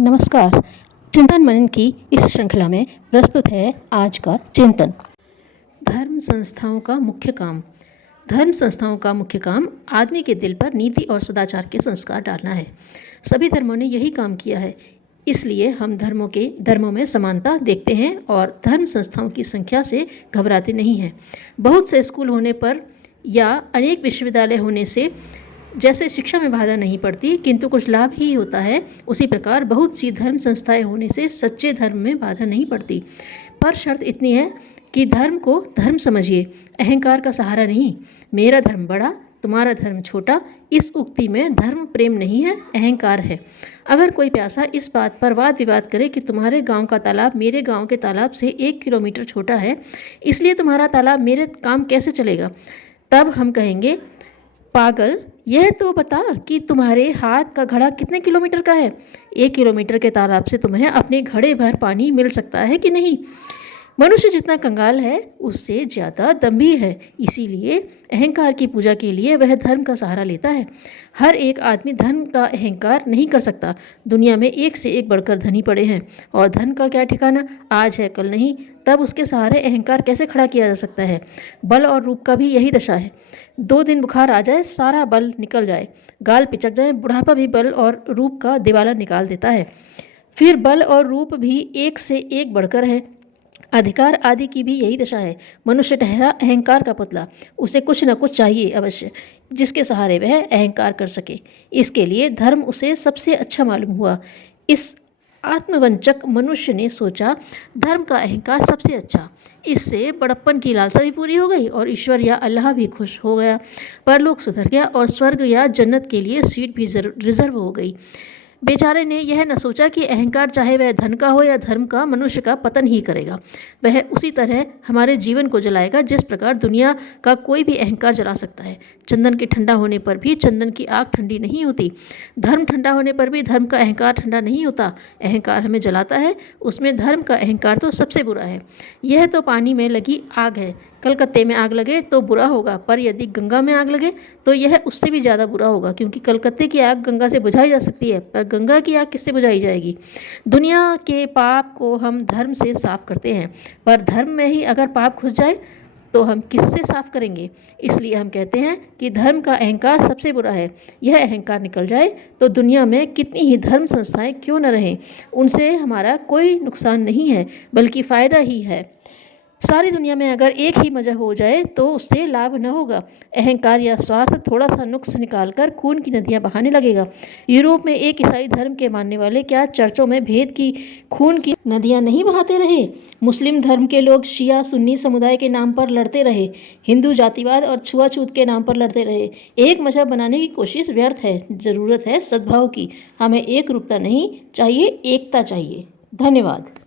नमस्कार। चिंतन मनन की इस श्रृंखला में प्रस्तुत है आज का चिंतन। धर्म संस्थाओं का मुख्य काम। धर्म संस्थाओं का मुख्य काम आदमी के दिल पर नीति और सदाचार के संस्कार डालना है। सभी धर्मों ने यही काम किया है, इसलिए हम धर्मों में समानता देखते हैं और धर्म संस्थाओं की संख्या से घबराते नहीं हैं। बहुत से स्कूल होने पर या अनेक विश्वविद्यालय होने से जैसे शिक्षा में बाधा नहीं पड़ती किंतु कुछ लाभ ही होता है, उसी प्रकार बहुत सी धर्म संस्थाएं होने से सच्चे धर्म में बाधा नहीं पड़ती। पर शर्त इतनी है कि धर्म को धर्म समझिए, अहंकार का सहारा नहीं। मेरा धर्म बड़ा, तुम्हारा धर्म छोटा, इस उक्ति में धर्म प्रेम नहीं है, अहंकार है। अगर कोई प्यासा इस बात पर वाद विवाद करे कि तुम्हारे गांव का तालाब मेरे गांव के तालाब से 1 किलोमीटर छोटा है, इसलिए तुम्हारा तालाब मेरे काम कैसे चलेगा, तब हम कहेंगे, पागल, यह तो बता कि तुम्हारे हाथ का घड़ा कितने किलोमीटर का है। 1 किलोमीटर के तालाब से तुम्हें अपने घड़े भर पानी मिल सकता है कि नहीं। मनुष्य जितना कंगाल है उससे ज़्यादा दंभी है, इसीलिए अहंकार की पूजा के लिए वह धर्म का सहारा लेता है। हर एक आदमी धर्म का अहंकार नहीं कर सकता। दुनिया में एक से एक बढ़कर धनी पड़े हैं और धन का क्या ठिकाना, आज है कल नहीं, तब उसके सहारे अहंकार कैसे खड़ा किया जा सकता है। बल और रूप का भी यही दशा है। 2 दिन बुखार आ जाए, सारा बल निकल जाए, गाल पिचक जाए, बुढ़ापा भी बल और रूप का दिवाला निकाल देता है। फिर बल और रूप भी एक से एक बढ़कर है। अधिकार आदि की भी यही दशा है। मनुष्य ठहरा अहंकार का पुतला, उसे कुछ न कुछ चाहिए अवश्य, जिसके सहारे वह अहंकार कर सके। इसके लिए धर्म उसे सबसे अच्छा मालूम हुआ। इस आत्मवंचक मनुष्य ने सोचा, धर्म का अहंकार सबसे अच्छा। इससे बड़प्पन की लालसा भी पूरी हो गई और ईश्वर या अल्लाह भी खुश हो गया। परलोक सुधर गया और स्वर्ग या जन्नत के लिए सीट भी रिजर्व हो गई। बेचारे ने यह न सोचा कि अहंकार चाहे वह धन का हो या धर्म का, मनुष्य का पतन ही करेगा। वह उसी तरह हमारे जीवन को जलाएगा जिस प्रकार दुनिया का कोई भी अहंकार जला सकता है। चंदन के ठंडा होने पर भी चंदन की आग ठंडी नहीं होती। धर्म ठंडा होने पर भी धर्म का अहंकार ठंडा नहीं होता। अहंकार हमें जलाता है, उसमें धर्म का अहंकार तो सबसे बुरा है। यह तो पानी में लगी आग है। कलकत्ते में आग लगे तो बुरा होगा, पर यदि गंगा में आग लगे तो यह उससे भी ज़्यादा बुरा होगा, क्योंकि कलकत्ते की आग गंगा से बुझाई जा सकती है, पर गंगा की आग किससे बुझाई जाएगी। दुनिया के पाप को हम धर्म से साफ करते हैं, पर धर्म में ही अगर पाप घुस जाए तो हम किससे साफ करेंगे। इसलिए हम कहते हैं कि धर्म का अहंकार सबसे बुरा है। यह अहंकार निकल जाए तो दुनिया में कितनी ही धर्म संस्थाएं क्यों न रहें, उनसे हमारा कोई नुकसान नहीं है, बल्कि फ़ायदा ही है। सारी दुनिया में अगर एक ही मजहब हो जाए तो उससे लाभ न होगा। अहंकार या स्वार्थ थोड़ा सा नुक्स निकालकर खून की नदियां बहाने लगेगा। यूरोप में एक ईसाई धर्म के मानने वाले क्या चर्चों में भेद की खून की नदियां नहीं बहाते रहे। मुस्लिम धर्म के लोग शिया सुन्नी समुदाय के नाम पर लड़ते रहे। हिंदू जातिवाद और छुआछूत के नाम पर लड़ते रहे। एक मजहब बनाने की कोशिश व्यर्थ है। ज़रूरत है सद्भाव की। हमें एक रूपता नहीं चाहिए, एकता चाहिए। धन्यवाद।